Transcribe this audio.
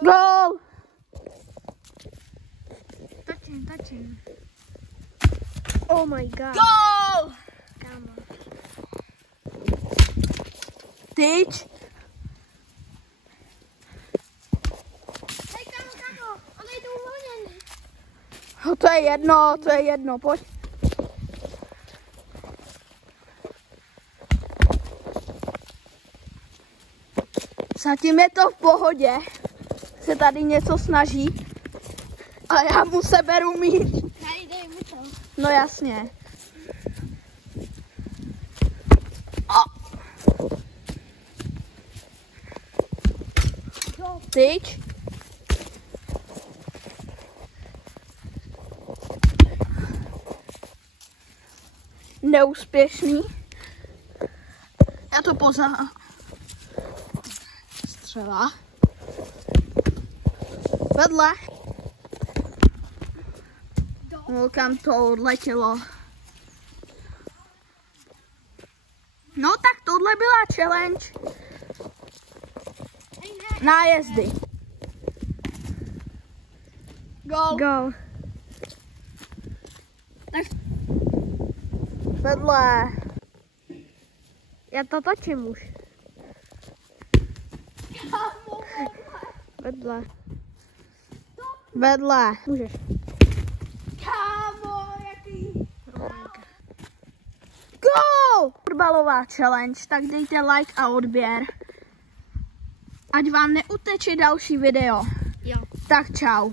Gól! Točím. Oh my god. Gól! Kámo. Tyč. Hej, kámo, on je tu uvolněný. No to je jedno, pojď. Zatím je to v pohodě. Se tady něco snaží. A já mu seberu míč. Dej mu to. No jasně. Tyč. Neúspěšný. Já to střela. Vedle. No, kam to odletělo. No tak tohle byla challenge. Nájezdy. Gól. Gól. Tak vedle. Já to točím už. Vedle. Vedle. Můžeš. Kámo, jaký? Gól! Fotbalová challenge, tak dejte like a odběr. Ať vám neuteče další video. Jo. Tak čau.